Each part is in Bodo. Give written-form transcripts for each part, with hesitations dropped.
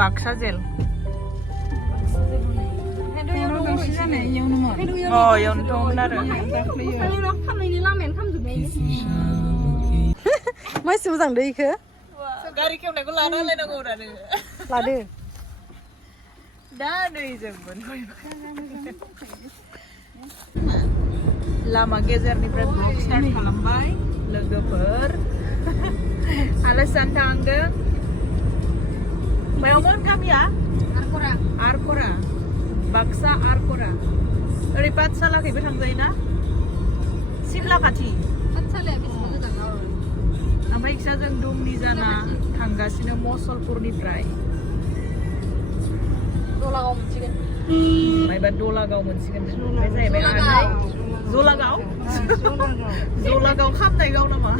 Baksa jail. Oh, yang itu benar. Masih uzang deh ke? Gari kau nak lada le nak ora le. Lada. Dah deh jemput. Lama gezer ni berat blog start kalambai. Lwgwni. Alasan tangga. Mayomon kami ya? Arkora. Baksa Arkora. Dari Patsala ke betang zaina? Simla kati. Patsala habis mana tangga? Amai iksa jeng dum ni jana tanggasina Mosolpurniफ्राय. Dolagau moनसिगोन. Maiba dolagau moनसिगोन. Bे जाहैबाय आनै. Dolagau? Dolagau खामनाय गाव नामा?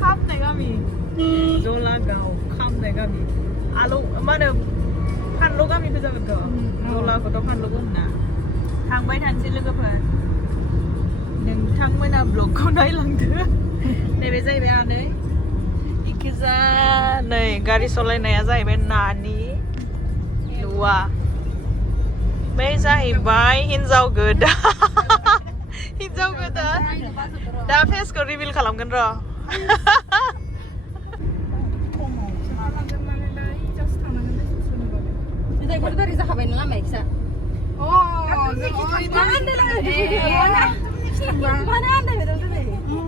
खामनाय गामि. Dolagau खामनाय गामि. Alu mana फानलु गामिबो जागोनथ'. Dolagauथ' फानलुबो होनना. थांबाय थानोसै लोगोफोर. नोंथांमोना ब्लगखौ नायलांदो. नैबे जाहैबाय आनै. इखिजा नै गारि सालायनाया जाहैबाय नानि लुवा. बे जाहैबाय हिनजाव गोदान. हिनजाव गोदान. दा फेसखौ रिभिल खालामगोन र'. Kita dari zahabain lama iksa. Mana anda betul betul.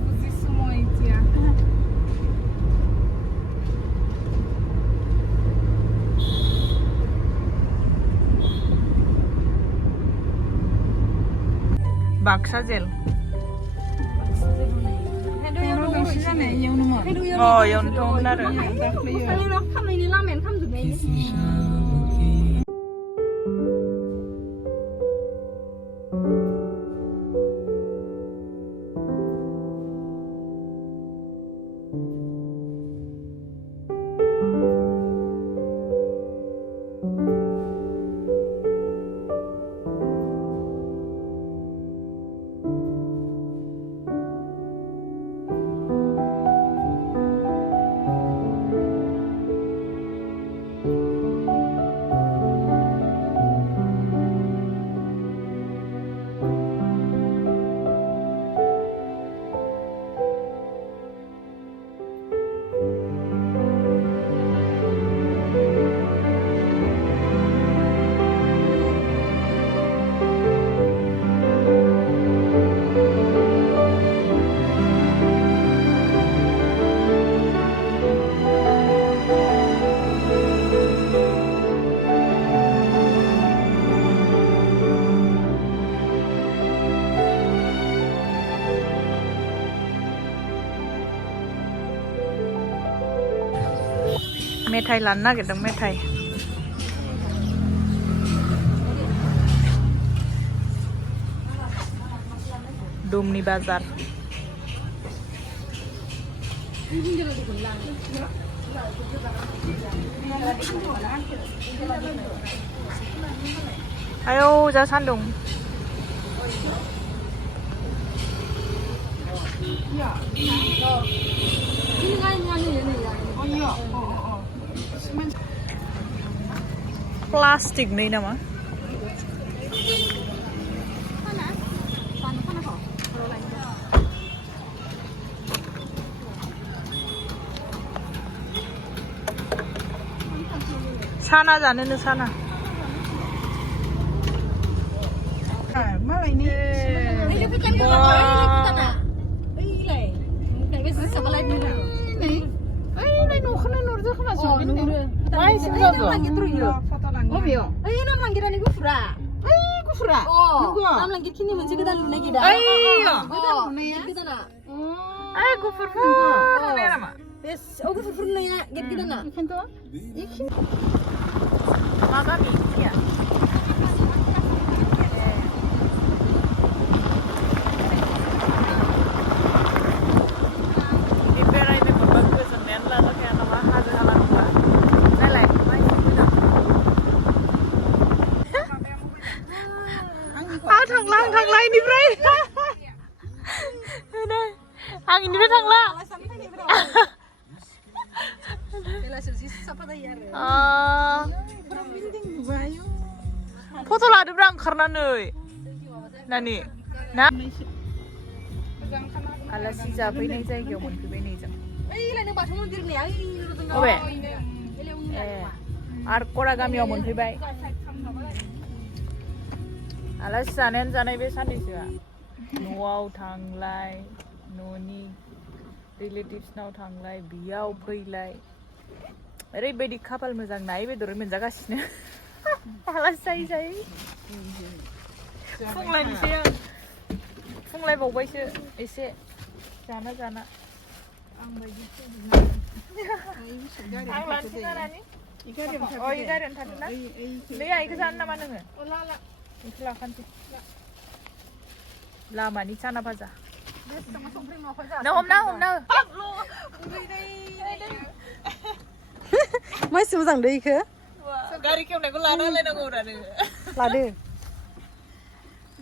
Buzi semua itu ya. Baksa jail. Oh, yang itu benar. मेथाइ लानो नागिरदों मेथाइ दुमनि बाजार आयौ जा सान्दुं plastik nih nama sana जानोनो sana malah ini थांलाय निफ्राय आं इनिफ्राय थांला फट' लादोब्रा ओंखारनानै नानि ना आलासि जाफैनाय जायगायाव मोनफैबाय नै जों अबे ए आरकरा गामियाव मोनफैबाय आलासि जानायानो जानाय बे साननैसोआ न'आव थांलाय न'नि रिलेटिभ्सनाव थांलाय बियाव फैलाय ओरैबायदि खाफाल मोजां नायै बेदरै मोनजागासिनो आलासि जायै जायै फुंलायनोसै आं फुंलायबावबायसो एसे जाना आं बायदि आं लानोसै नानि इ गारियावनो थादोंना नै आइखौ जानो नामा नोङो बेखौ लाखानोसै लामानि चाना भाजा नों हमना मानसि मोजां दै इखो गारि खेवनायखौ लाना होलायनांगौ रा नोङो लादो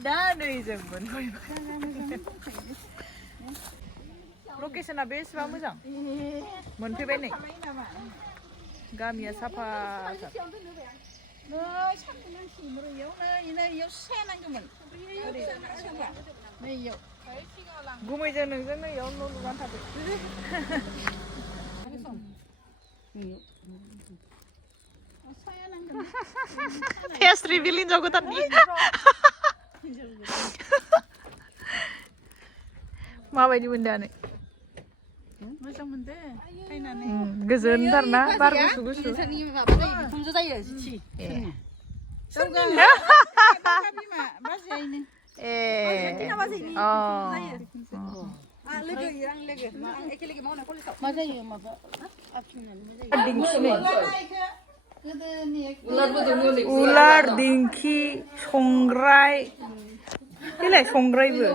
दा नै जों मोनफैबाय लकेसना बेसेबां मोजां मोनफैबाय नै गामिया साफा गुमैजों नोंजों नैयाव न' लुनानै थादो फेस रिभिल हिनजाव गोदाननि माबायदि मोनदों मोजां मोनदो फैनानै गोजोनथारना बार गुसु गुसु उलार दिंखि संग्राय बेलाय संग्रायबो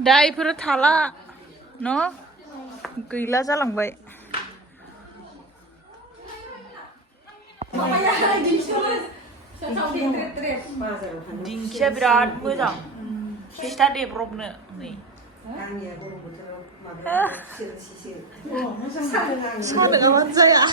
दा इफोरो थाला न' गैला जालांबाय दिंखिया बिराद मोजां फिथा देब्रबनो नै सा नङाबानो जाया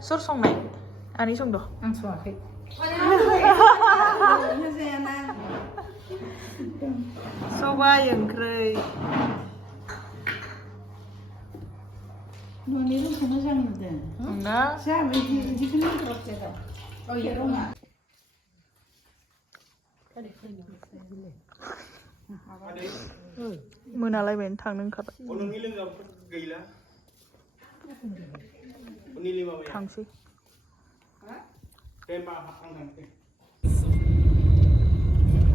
सोर संनाय आनै संद' आं सङाखै सबाय ओंख्रै न'नि रुमखौ मोजां नुदों ना जाबाय बिदिखौनो रङा मोनालायबायनो थांनो ओंखारबाय थांसै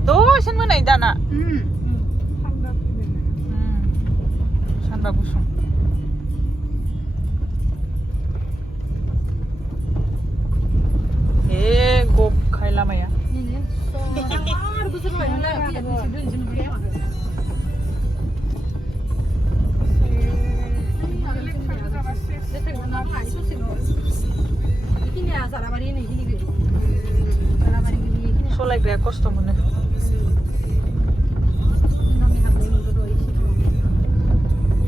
दसेनो मोनायो दाना सान्दा गुसुं गबखाय लामाया सलायग्राया खस्थ' मोनो